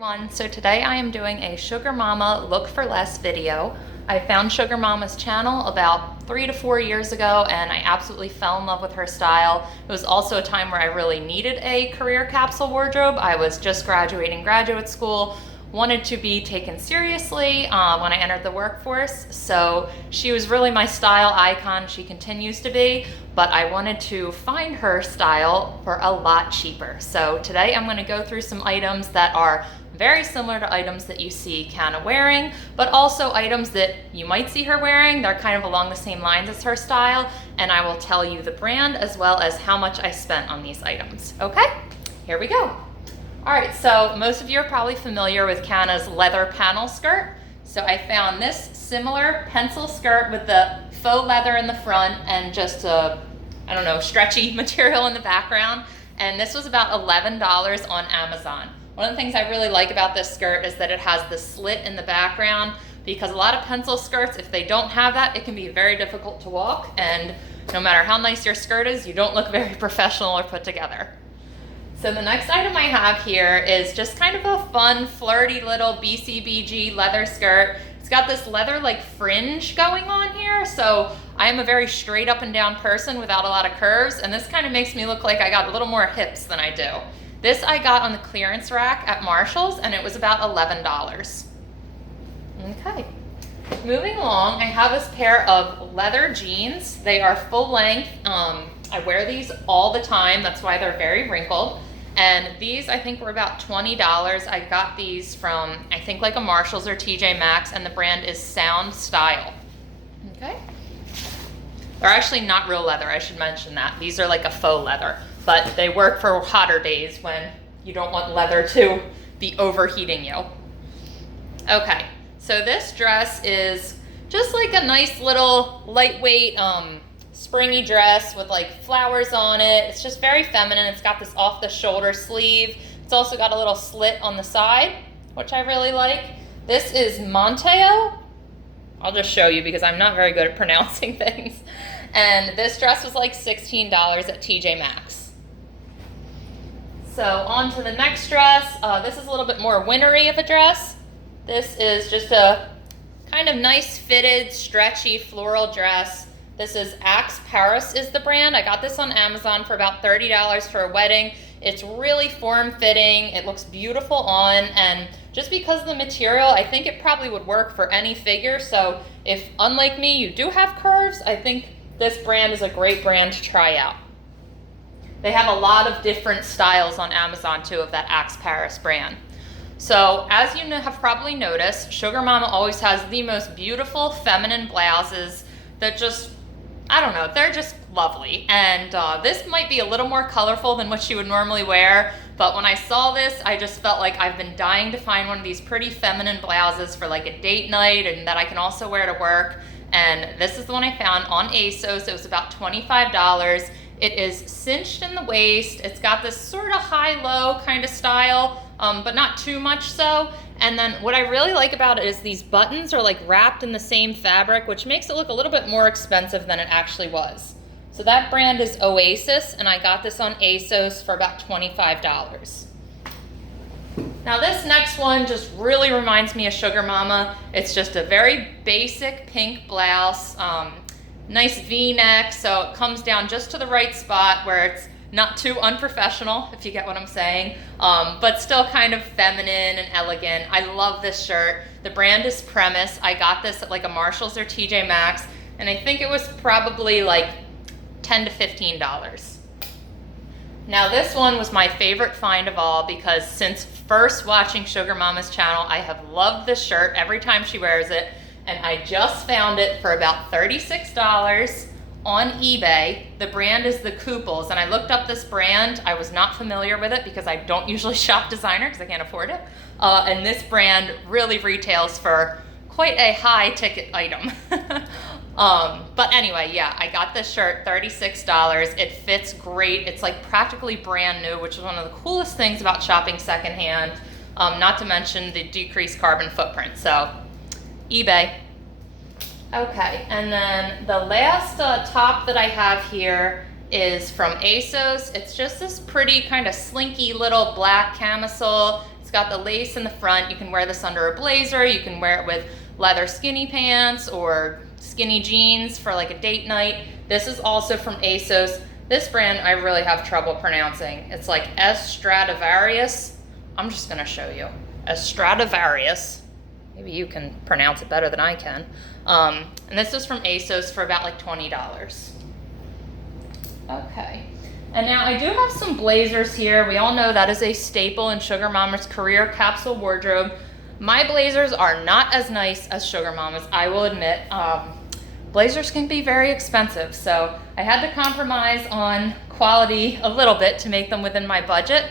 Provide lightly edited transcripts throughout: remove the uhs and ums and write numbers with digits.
So today I am doing a Sugar Mama Look for Less video. I found Sugar Mama's channel about 3 to 4 years ago and I absolutely fell in love with her style. It was also a time where I really needed a career capsule wardrobe. I was just graduating graduate school, wanted to be taken seriously when I entered the workforce. So she was really my style icon. She continues to be, but I wanted to find her style for a lot cheaper. So today I'm going to go through some items that are very similar to items that you see Canna wearing, but also items that you might see her wearing. They're kind of along the same lines as her style, and I will tell you the brand as well as how much I spent on these items. Okay, here we go. All right, so most of you are probably familiar with Canna's leather panel skirt. So I found this similar pencil skirt with the faux leather in the front and just a, I don't know, stretchy material in the background. And this was about $11 on Amazon. One of the things I really like about this skirt is that it has the slit in the background, because a lot of pencil skirts, if they don't have that, it can be very difficult to walk, and no matter how nice your skirt is, you don't look very professional or put together. So the next item I have here is just kind of a fun, flirty little BCBG leather skirt. It's got this leather like fringe going on here, so I am a very straight up and down person without a lot of curves, and this kind of makes me look like I got a little more hips than I do. This I got on the clearance rack at Marshall's and it was about $11. Okay, moving along, I have this pair of leather jeans. They are full length. I wear these all the time. That's why they're very wrinkled. And these I think were about $20. I got these from, I think, like a Marshall's or TJ Maxx, and the brand is Sound Style. Okay. They're actually not real leather, I should mention that. These are like a faux leather, but they work for hotter days when you don't want leather to be overheating you. Okay, so this dress is just like a nice little lightweight, springy dress with like flowers on it. It's just very feminine. It's got this off the shoulder sleeve. It's also got a little slit on the side, which I really like. This is Monteo. I'll just show you because I'm not very good at pronouncing things. And this dress was like $16 at TJ Maxx. So on to the next dress. This is a little bit more wintry of a dress. This is just a kind of nice fitted, stretchy floral dress. This is Axe Paris is the brand. I got this on Amazon for about $30 for a wedding. It's really form-fitting. It looks beautiful on, and just because of the material, I think it probably would work for any figure. So if, unlike me, you do have curves, I think this brand is a great brand to try out. They have a lot of different styles on Amazon too of that Axe Paris brand. So as you have probably noticed, Sugar Mama always has the most beautiful feminine blouses that just, I don't know, they're just lovely. And this might be a little more colorful than what she would normally wear, but when I saw this, I just felt like I've been dying to find one of these pretty feminine blouses for like a date night and that I can also wear to work. And this is the one I found on ASOS. It was about $25. It is cinched in the waist. It's got this sort of high-low kind of style, but not too much so. And then what I really like about it is these buttons are like wrapped in the same fabric, which makes it look a little bit more expensive than it actually was. So that brand is Oasis, and I got this on ASOS for about $25. Now this next one just really reminds me of Sugar Mama. It's just a very basic pink blouse, nice V-neck, so it comes down just to the right spot where it's not too unprofessional, if you get what I'm saying, but still kind of feminine and elegant. I love this shirt. The brand is Premise. I got this at like a Marshall's or TJ Maxx, and I think it was probably like $10 to $15. Now this one was my favorite find of all because since first watching Sugar Mama's channel, I have loved this shirt every time she wears it, and I just found it for about $36 on eBay. The brand is the Couples, and I looked up this brand. I was not familiar with it because I don't usually shop designer because I can't afford it. And this brand really retails for quite a high ticket item. But anyway, yeah, I got this shirt, $36. It fits great. It's like practically brand new, which is one of the coolest things about shopping secondhand, not to mention the decreased carbon footprint. So eBay. Okay, and then the last top that I have here is from ASOS. It's just this pretty kind of slinky little black camisole. It's It's got the lace in the front. You can wear this under a blazer. You can wear it with leather skinny pants or skinny jeans for like a date night. This is also from ASOS. This brand I really have trouble pronouncing. It's like Stradivarius. I'm just gonna show you. Stradivarius. Maybe you can pronounce it better than I can. And this is from ASOS for about like $20. Okay. And now I do have some blazers here. We all know that is a staple in Sugar Mama's career capsule wardrobe. My blazers are not as nice as Sugar Mama's, I will admit. Blazers can be very expensive, so I had to compromise on quality a little bit to make them within my budget.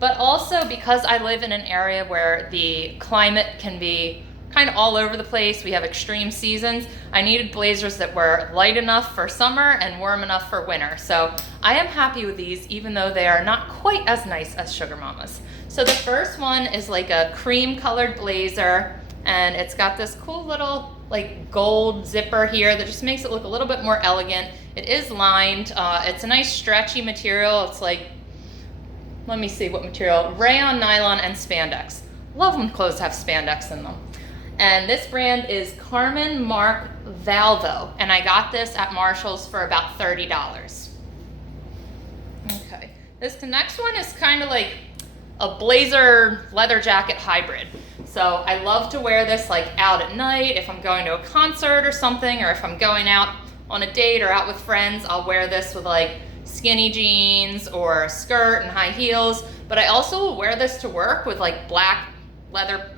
But also because I live in an area where the climate can be kind of all over the place, we have extreme seasons, I needed blazers that were light enough for summer and warm enough for winter. So I am happy with these, even though they are not quite as nice as Sugar Mama's. So the first one is like a cream colored blazer, and it's got this cool little like gold zipper here that just makes it look a little bit more elegant. It is lined. It's a nice stretchy material. It's like, let me see what material, rayon, nylon, and spandex. Love when clothes have spandex in them. And this brand is Carmen Mark Valvo, and I got this at Marshall's for about $30. Okay, this next one is kind of like a blazer leather jacket hybrid. So I love to wear this like out at night if I'm going to a concert or something, or if I'm going out on a date or out with friends, I'll wear this with like skinny jeans or a skirt and high heels. But I also will wear this to work with like black leather,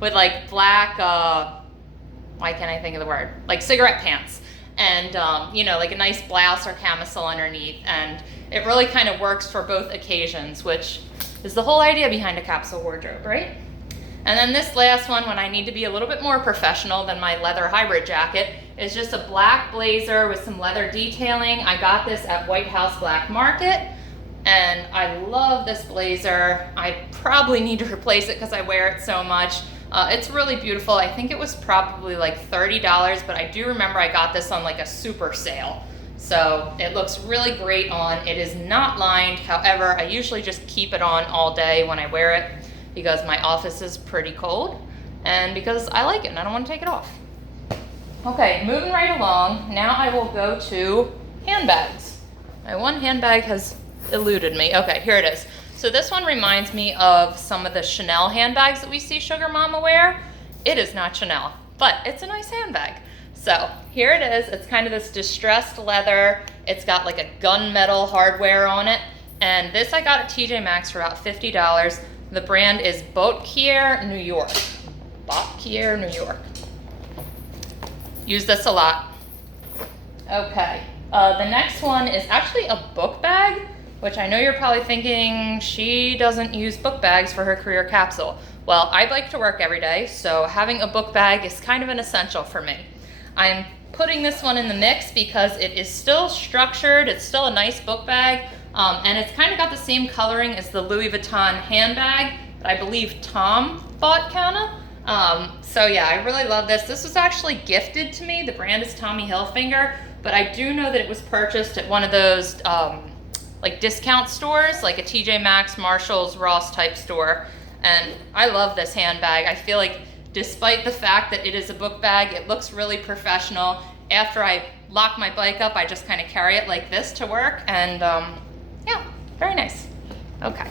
with like black, why can't I think of the word? Like cigarette pants. And, you know, like a nice blouse or camisole underneath. And it really kind of works for both occasions, which is the whole idea behind a capsule wardrobe, right? And then this last one, when I need to be a little bit more professional than my leather hybrid jacket, is just a black blazer with some leather detailing. I got this at White House Black Market, and I love this blazer. I probably need to replace it because I wear it so much. It's really beautiful. I think it was probably like $30, but I do remember I got this on like a super sale. So it looks really great on. It is not lined. However, I usually just keep it on all day when I wear it because my office is pretty cold and because I like it and I don't want to take it off. Okay, moving right along. Now I will go to handbags. My one handbag has eluded me. Okay, here it is. So this one reminds me of some of the Chanel handbags that we see Sugar Mama wear. It is not Chanel, but it's a nice handbag. So here it is. It's kind of this distressed leather. It's got like a gunmetal hardware on it. And this I got at TJ Maxx for about $50. The brand is Boatkier, New York. Boatkier, New York. Use this a lot. Okay, the next one is actually a book bag, which I know you're probably thinking she doesn't use book bags for her career capsule. Well, I bike to work every day, so having a book bag is kind of an essential for me. I'm putting this one in the mix because it is still structured, it's still a nice book bag, and it's kind of got the same coloring as the Louis Vuitton handbag that I believe Tom bought, kinda. So yeah, I really love this. This was actually gifted to me. The brand is Tommy Hilfiger, but I do know that it was purchased at one of those like discount stores, like a TJ Maxx, Marshalls, Ross type store. And I love this handbag. I feel like despite the fact that it is a book bag, it looks really professional. After I lock my bike up, I just kind of carry it like this to work. And yeah, very nice. Okay.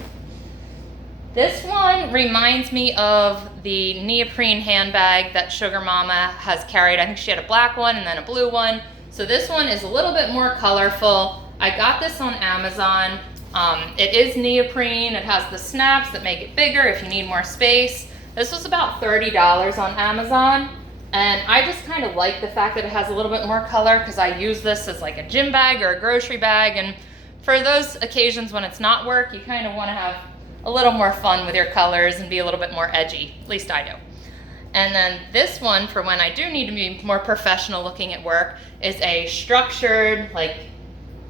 This one reminds me of the neoprene handbag that Sugar Mama has carried. I think she had a black one and then a blue one. So this one is a little bit more colorful. I got this on Amazon. It is neoprene. It has the snaps that make it bigger if you need more space. This was about $30 on Amazon. And I just kind of like the fact that it has a little bit more color because I use this as like a gym bag or a grocery bag. And for those occasions when it's not work, you kind of want to have a little more fun with your colors and be a little bit more edgy. At least I do. And then this one, for when I do need to be more professional looking at work, is a structured, like,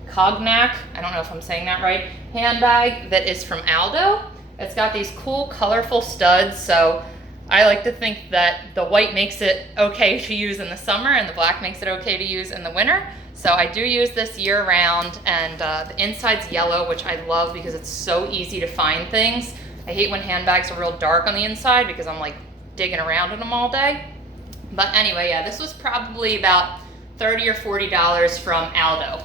cognac, I don't know if I'm saying that right, handbag that is from Aldo. It's got these cool, colorful studs, so I like to think that the white makes it okay to use in the summer and the black makes it okay to use in the winter. So I do use this year round, and the inside's yellow, which I love because it's so easy to find things. I hate when handbags are real dark on the inside because I'm like digging around in them all day. But anyway, yeah, this was probably about $30 or $40 from Aldo.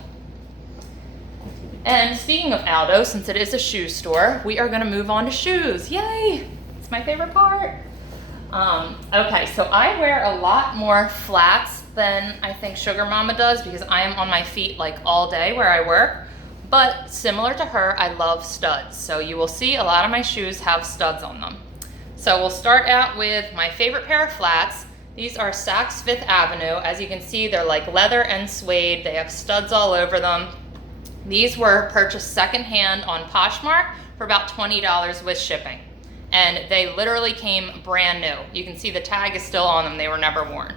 And speaking of Aldo, since it is a shoe store, we are gonna move on to shoes. Yay! It's my favorite part. Okay, so I wear a lot more flats than I think Sugar Mama does because I am on my feet like all day where I work. But similar to her, I love studs. So you will see a lot of my shoes have studs on them. So we'll start out with my favorite pair of flats. These are Saks Fifth Avenue. As you can see, they're like leather and suede. They have studs all over them. These were purchased secondhand on Poshmark for about $20 with shipping. And they literally came brand new. You can see the tag is still on them. They were never worn.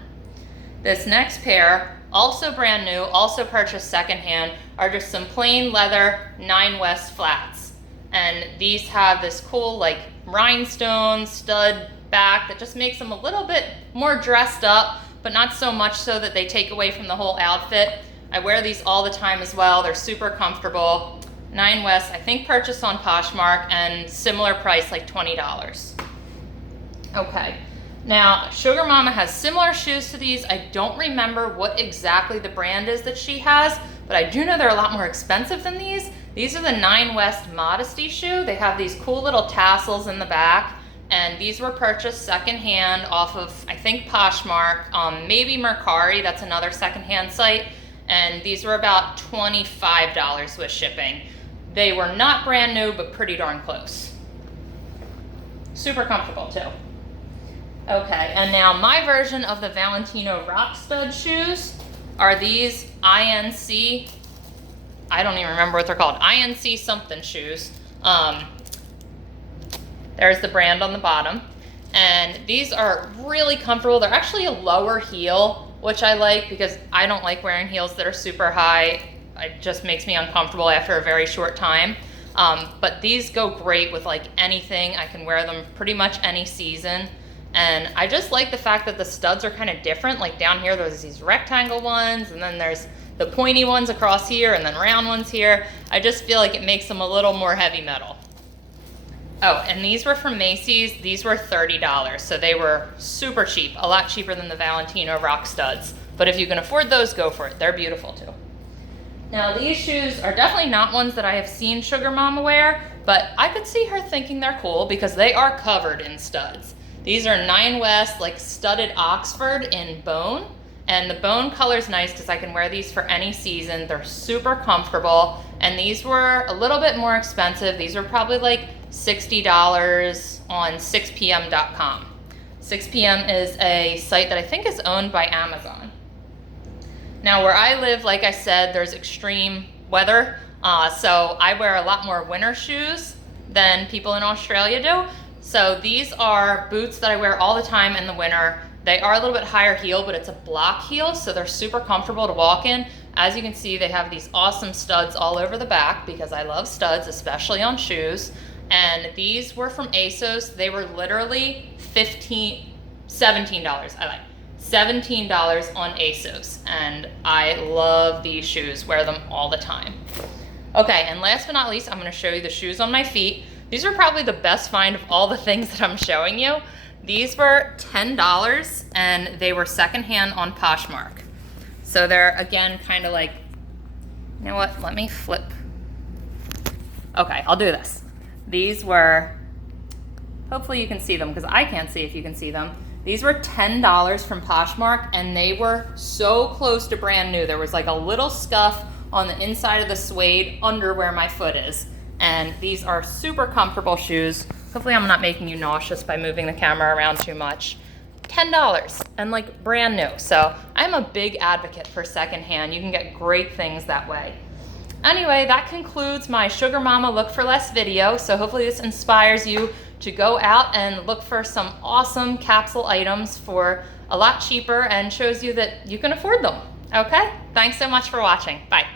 This next pair, also brand new, also purchased secondhand, are just some plain leather 9 West flats. And these have this cool like rhinestone stud back that just makes them a little bit more dressed up, but not so much so that they take away from the whole outfit. I wear these all the time as well. They're super comfortable. 9 West, I think purchased on Poshmark, and similar price, like $20. Okay, now Sugar Mama has similar shoes to these. I don't remember what exactly the brand is that she has, but I do know they're a lot more expensive than these. These are the 9 West Modesty shoe. They have these cool little tassels in the back, and these were purchased secondhand off of, I think, Poshmark, maybe Mercari, that's another secondhand site, and these were about $25 with shipping. They were not brand new, but pretty darn close. Super comfortable too. Okay, and now my version of the Valentino Rock Stud shoes are these INC, I don't even remember what they're called, INC something shoes. There's the brand on the bottom. And these are really comfortable. They're actually a lower heel, which I like because I don't like wearing heels that are super high. It just makes me uncomfortable after a very short time. But these go great with like anything. I can wear them pretty much any season. And I just like the fact that the studs are kind of different. Like down here, there's these rectangle ones, and then there's the pointy ones across here, and then round ones here. I just feel like it makes them a little more heavy metal. Oh, and these were from Macy's. These were $30, so they were super cheap, a lot cheaper than the Valentino Rock Studs. But if you can afford those, go for it. They're beautiful too. Now these shoes are definitely not ones that I have seen Sugar Mama wear, but I could see her thinking they're cool because they are covered in studs. These are 9 West, like studded Oxford in bone. And the bone color's nice because I can wear these for any season. They're super comfortable. And these were a little bit more expensive. These were probably like $60 on 6pm.com. 6pm is a site that I think is owned by Amazon. Now where I live, like I said, there's extreme weather. So I wear a lot more winter shoes than people in Australia do. So these are boots that I wear all the time in the winter. They are a little bit higher heel, but it's a block heel, so they're super comfortable to walk in. As you can see, they have these awesome studs all over the back because I love studs, especially on shoes. And these were from ASOS. They were literally $17. I lied. $17 on ASOS. And I love these shoes, wear them all the time. Okay, and last but not least, I'm gonna show you the shoes on my feet. These are probably the best find of all the things that I'm showing you. These were $10 and they were secondhand on Poshmark. So they're, again, kind of like, you know what, let me flip. Okay, I'll do this. These were, hopefully you can see them because I can't see if you can see them. These were $10 from Poshmark and they were so close to brand new. There was like a little scuff on the inside of the suede under where my foot is. And these are super comfortable shoes. Hopefully I'm not making you nauseous by moving the camera around too much. $10 and like brand new. So I'm a big advocate for secondhand. You can get great things that way. Anyway, that concludes my Sugar Mama Look for Less video. So hopefully this inspires you to go out and look for some awesome capsule items for a lot cheaper and shows you that you can afford them. Okay? Thanks so much for watching. Bye.